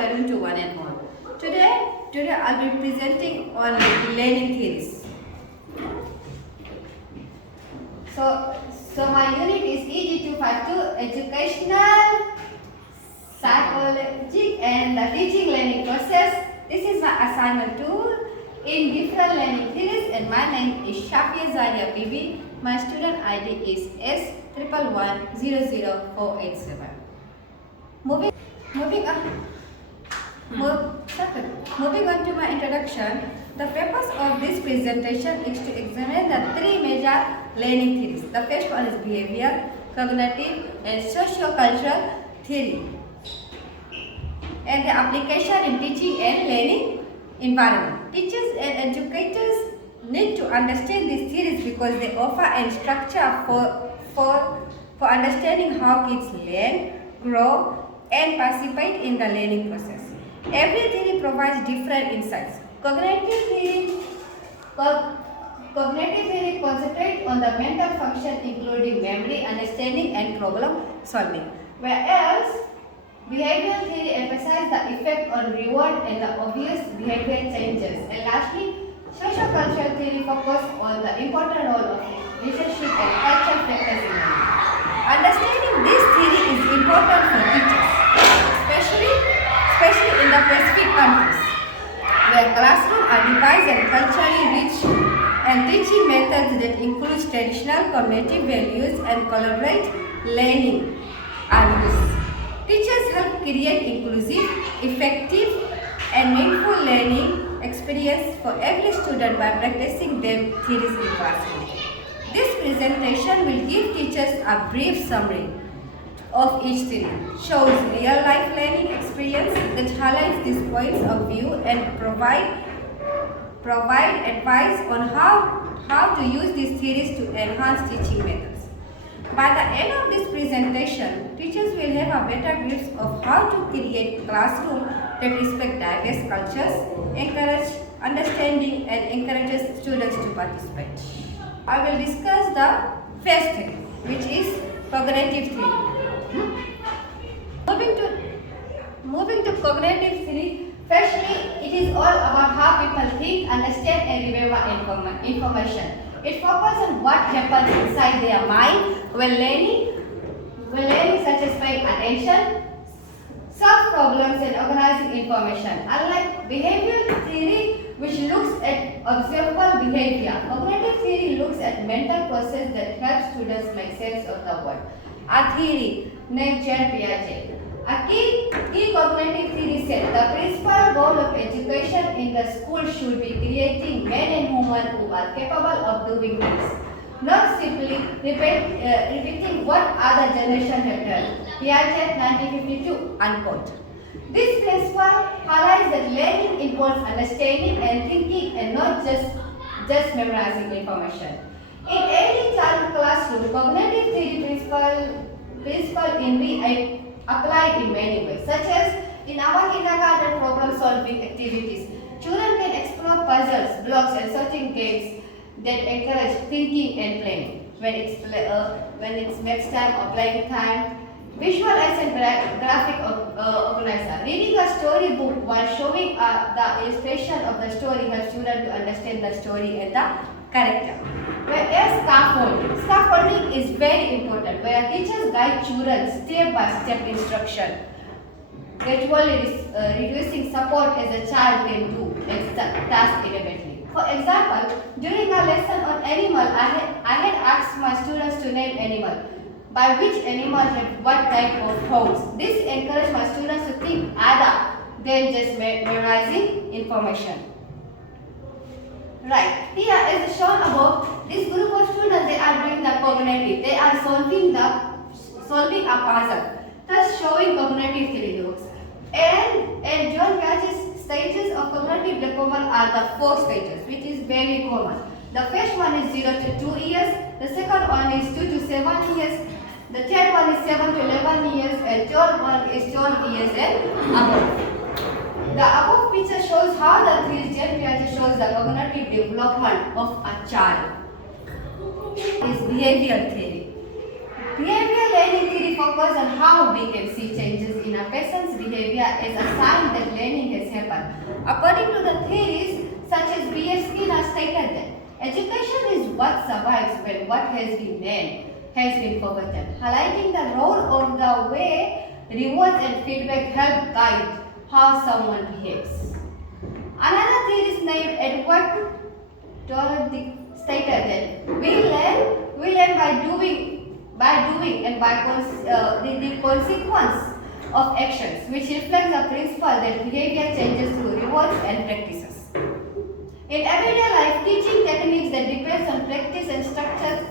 afternoon to one and all. Today I'll be presenting on learning theories. So my unit is ED252, Educational, Psychology and the Teaching Learning Process. This is my assignment tool in different learning theories, and my name is Shafia Zaria PB. My student ID is S111000487. Moving on to my introduction, the purpose of this presentation is to examine the three major learning theories. The first one is behavioral, cognitive, and socio-cultural theory, and the application in teaching and learning environment. Teachers and educators need to understand these theories because they offer a structure for understanding how kids learn, grow, and participate in the learning process. Every theory provides different insights. Cognitive theory concentrates on the mental function including memory, understanding, and problem solving, whereas behavioral theory emphasizes the effect on reward and the obvious behavior changes. And lastly, socio-cultural theory focuses on the important role of relationship and cultural factors in learning. Understanding this theory is important for teachers, especially in the Pacific countries, where classrooms are diverse and culturally rich, and teaching methods that include traditional cognitive values and collaborative learning are used. Teachers help create inclusive, effective, and meaningful learning experience for every student by practicing their theories in classroom. This presentation will give teachers a brief summary of each theory, shows real-life learning experience that highlights these points of view, and provide advice on how to use these theories to enhance teaching methods. By the end of this presentation, teachers will have a better grasp of how to create classrooms that respect diverse cultures, encourage understanding, and encourages students to participate. I will discuss the first theory, which is cognitive theory. Moving to cognitive theory, firstly, it is all about how people think, understand, and remember information. It focuses on what happens inside their mind when learning such as paying attention, solve problems, and organizing information. Unlike behavioral theory, which looks at observable behavior, cognitive theory looks at mental process that helps students make sense of the world. A theory named Jean Piaget. A key cognitive theory said the principal goal of education in the school should be creating men and women who are capable of doing things, not simply repeating what other generations have done. Piaget, 1952, unquote. This principle highlights that learning involves understanding and thinking and not just memorizing information. In early childhood classroom, cognitive theory principle can be applied in many ways, such as in our kindergarten problem-solving activities. Children can explore puzzles, blocks, and certain games that encourage thinking and playing. When it's math time or playing time, visualize and graphic organizer. Reading a storybook while showing the illustration of the story helps children to understand the story and the character. Whereas scaffolding is very important, where teachers guide children step-by-step instruction, gradually reducing support as a child can do its task immediately. For example, during a lesson on animal, I had asked my students to name animal, by which animal have what type of homes. This encouraged my students to think other than just memorizing information. Right, here as shown above, this group of students, they are doing the cognitive. They are solving a puzzle, thus showing cognitive theory looks. And John Piaget's stages of cognitive development are the 4 stages, which is very common. The first one is 0 to 2 years, the second one is 2 to 7 years, the third one is 7 to 11 years, and third one is 12 years and above. The above picture shows how the theory Jean Piaget shows the cognitive development of a child. Is behavioral theory. Behavioral learning theory focuses on how we can see changes in a person's behavior as a sign that learning has happened. According to the theories, such as B.F. Skinner stated that education is what survives when what has been learned has been forgotten, highlighting the role of the way rewards and feedback help guide how someone behaves. Another theorist named Edward Dorothy stated that we learn by doing and by the consequence of actions, which reflects the principle that behavior changes through rewards and practices. In everyday life, teaching techniques that depend on practice and structured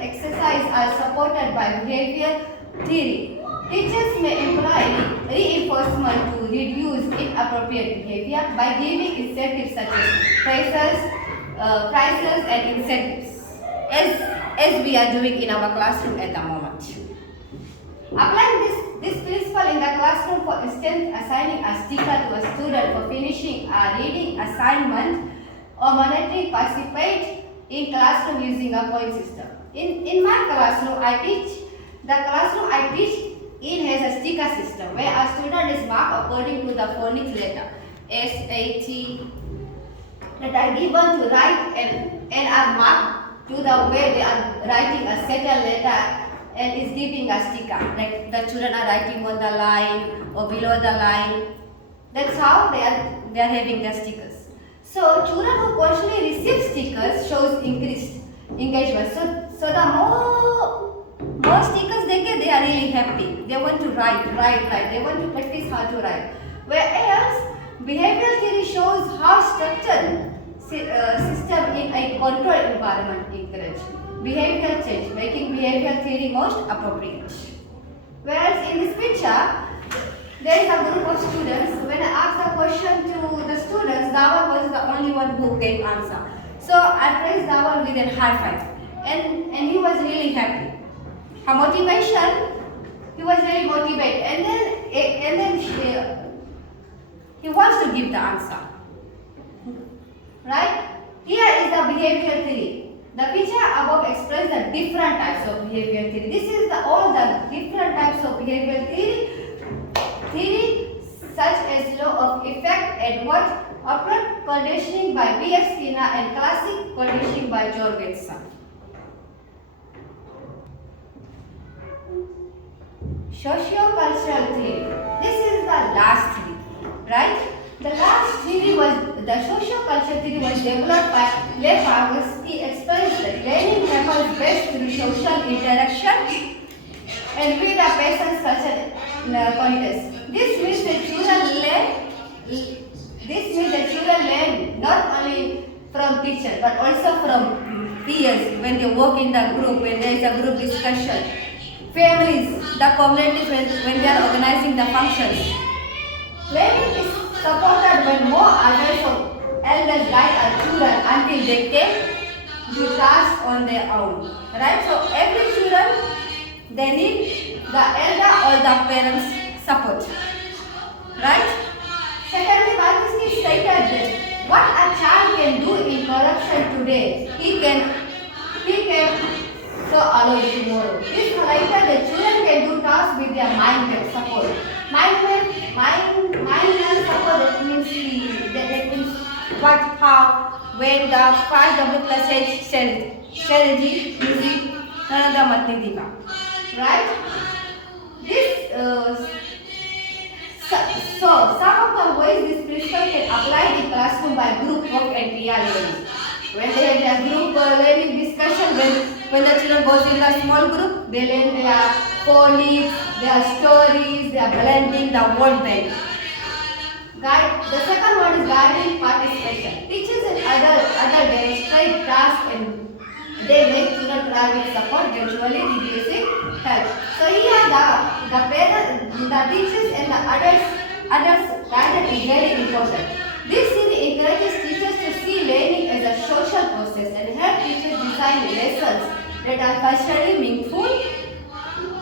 exercise are supported by behavior theory. Teachers may employ reinforcement to reduce inappropriate behavior by giving incentives such as prizes and incentives, as we are doing in our classroom at the moment. Applying this principle in the classroom, for instance, assigning a sticker to a student for finishing a reading assignment or monitoring participate in classroom using a point system. In my classroom, I teach in has a sticker system where a student is marked according to the phonics letter S, A, T that are given to write and are marked to the way they are writing a second letter and is giving a sticker. Like the children are writing on the line or below the line. That's how they are having their stickers. So children who constantly receive stickers shows increased engagement. So the more stickers they get, they are really happy. They want to write. They want to practice how to write. Whereas behavioral theory shows how structured system in a controlled environment encourage behavioral change, making behavioral theory most appropriate. Whereas in this picture, there is a group of students. When I asked the question to the students, Dhawan was the only one who gave answer. So I praised Dhawan with a high five, and he was really happy. Her motivation, he was very motivated, and then he wants to give the answer. Right? Here is the behavioral theory. The picture above explains the different types of behavioral theory. This is all the different types of behavioral theory such as law of effect, Edward, upward conditioning by B.F. Skinner, and classic conditioning by Jorgensen. Socio-cultural theory. This is the last theory, right? The last theory the socio-cultural theory was developed by Lev Vygotsky. Explains that learning happens best through social interaction and with a person's cultural context. This means that children learn not only from teachers but also from peers when they work in the group, when there is a group discussion. Families, the communities when they are organizing the functions. Learning is supported when more adults or elders guide our children until they can do tasks on their own. Right? So every children, they need the elder or the parents' support. Right? Secondly, Vygotsky stated that what a child can do in corruption today, he can so allow tomorrow. This highlighted that children can do tasks with their mind and support. Mind support, that means what, how, when, the 5W plus H strategy using another mathematica. Right? So some of the ways this principle can apply in classroom by group work and peer learning. When they have their group learning discussion, when the children goes in a small group, they learn their phonics, their stories, they are blending the word bank. The second one is guiding participation. Teachers and other demonstrate tasks and they make children try with support, gradually reducing help. So here the parents, the teachers and the others guidance is very important. This theory encourages teachers to see learning as a social process and help teachers design lessons that are culturally meaningful,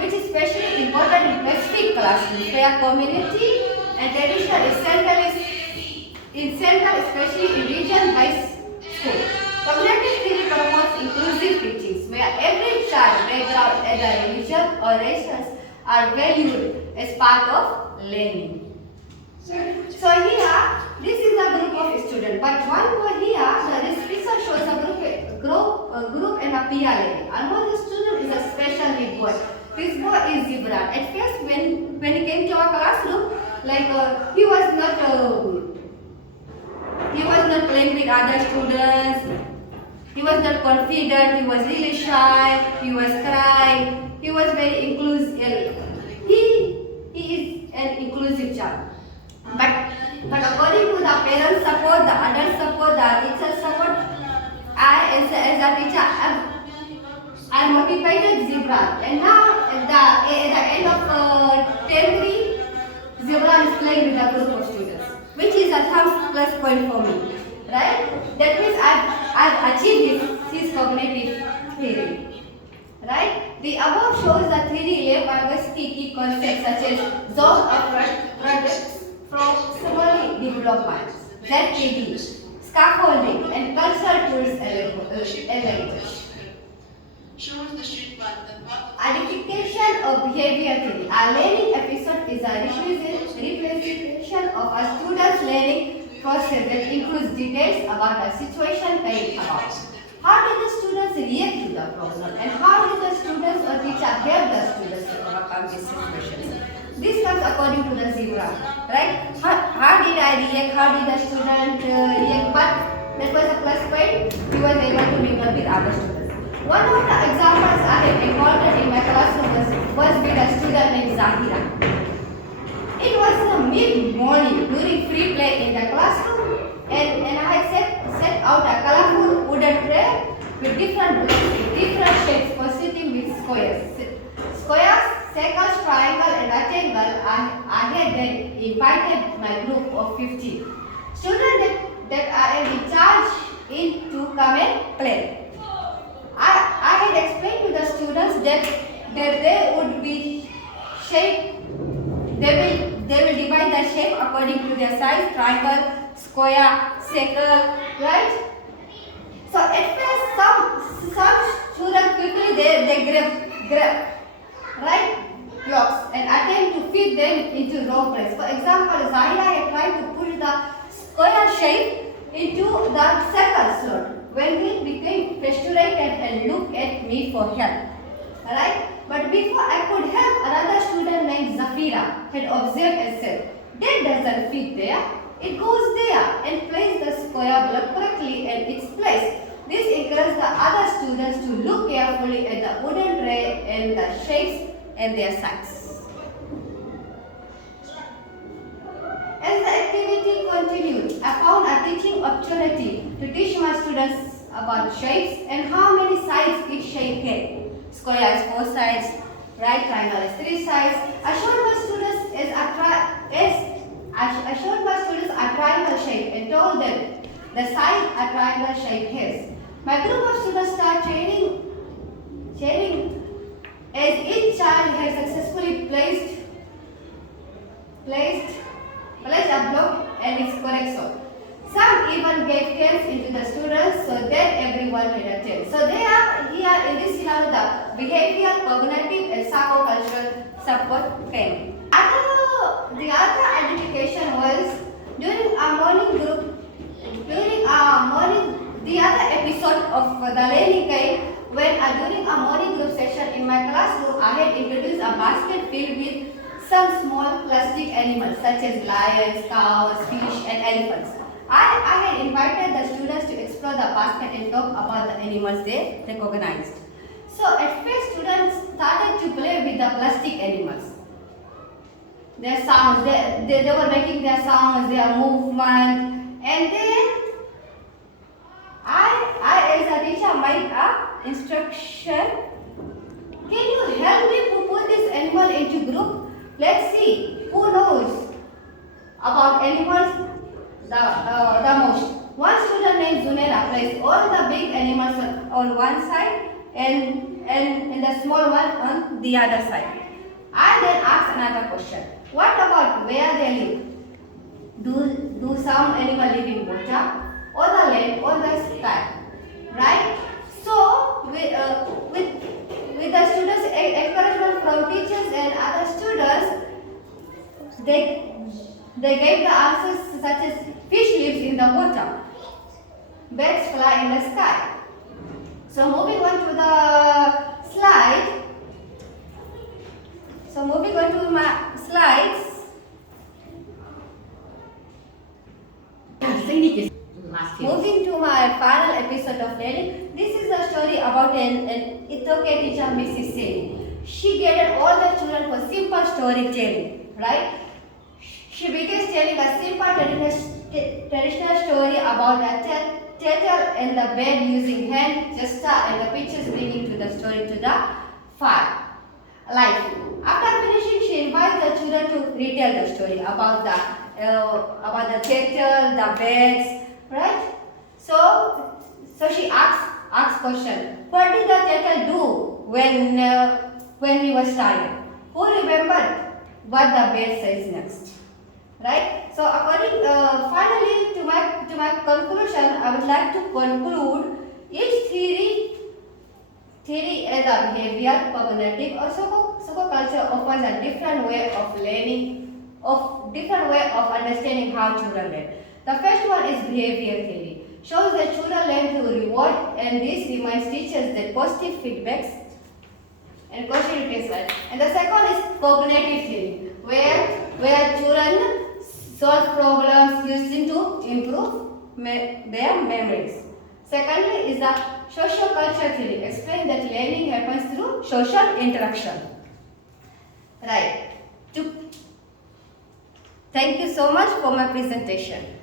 which is especially important in specific classrooms where community and tradition is central, especially in region-based schools. Cognitive theory promotes inclusive teaching. where every child, background, either religion or races, are valued as part of learning. So here, this is a group of students, but one more here, this picture shows a group and a peer learning. And one student is a special need boy. This boy is zebra. At first, when he came to our classroom, like he was not playing with other students. He was not confident. He was really shy. He was crying. He was very inclusive. He is an inclusive child. But according to the parents' support, the adult support, the teacher support, I as a teacher, I motivated zebra. And now at the end of 10th, zebra is playing with a group of students, which is a thumbs plus point for me, right? That means I've achieved his cognitive theory, right? The above shows the theory led by key concepts such as zone of products, proximal development, ZPD, scaffolding, and cultural tools and language. Identification of behavior theory. Our learning episode is a representation of a student's learning process that includes details about a situation they about. How did the students react to the problem, and how did the students or teacher help the students to overcome this situation? This comes according to the zebra, right? How did I react? How did the student react? But that was a plus point. He was able to mingle with other students. One of the examples I have encountered in my classroom was with a student named Zahira. It was mid-morning during free play in the classroom, and I had set out a colorful wooden tray with different blocks, with different shapes consisting with squares, circles, triangle, and rectangle. I had then invited my group of 50 students that I am in charge to come and play. I had explained to the students that they would be shaped. They will divide the shape according to their size: triangle, square, circle, right? So at first, some students quickly they grab right blocks and attempt to fit them into wrong place. For example, Zahira had tried to push the square shape into the circle slot when he became frustrated and looked at me for help. Alright? But before I could help, another student named Zafira had observed and said, "That doesn't fit there. It goes there," and placed the square block correctly in its place. This encouraged the other students to look carefully at the wooden tray and the shapes and their size. As the activity continued, I found a teaching opportunity to teach my students about shapes and how many sides each shape had. Square is 4 sides, right triangle is 3 sides. I showed my students a triangle shape and told them the size a triangle shape has. My group of students started sharing as each child has successfully placed a block and its correct sort. Some even gave tails into the students so that everyone had a tail. So they are here in this scenario the behavioral, cognitive and psychocultural support came. The other identification was during our morning, the other episode of the learning came when during a morning group session in my classroom, I had introduced a basket filled with some small plastic animals such as lions, cows, fish and elephants. I had invited the students to explore the basket and talk about the animals they recognized. So at first students started to play with the plastic animals. Their sounds, they were making their sounds, their movement, and then I as a teacher made a instruction. Can you help me to put this animal into group? Let's see who knows about animals the most. One student named Zunera placed all the big animals on one side and the small one on the other side. I then asked another question. What about where they live? Do some animal live in water or the land or the sky? Right? So With the students' encouragement from teachers and other students, they gave the answers such as fish lives in the water, birds fly in the sky. So moving on to the slide. So moving on to my slides. Moving to my final episode of learning, this is a story about an Ethiopian teacher, Mrs. Singh. She gathered all the children for simple storytelling, right? She began telling a simple traditional story about a turtle and the bird using hand gesture and the pictures bringing to the story to the life. After finishing, she invites the children to retell the story about the turtle, the birds, right? So she asks question. What did the turtle do when he was tired? Who remembered what the bird says next? Right? So finally to my conclusion, I would like to conclude each theory as a behavior, cognitive or culture offers a different way of learning, different way of understanding how children learn. The first one is behavior theory. Shows that children learn through reward, and this reminds teachers that positive feedbacks and question replacement. And the second is cognitive theory, where children solve problems using to improve their memories. Secondly is the social culture theory. Explain that learning happens through social interaction. Right. Thank you so much for my presentation.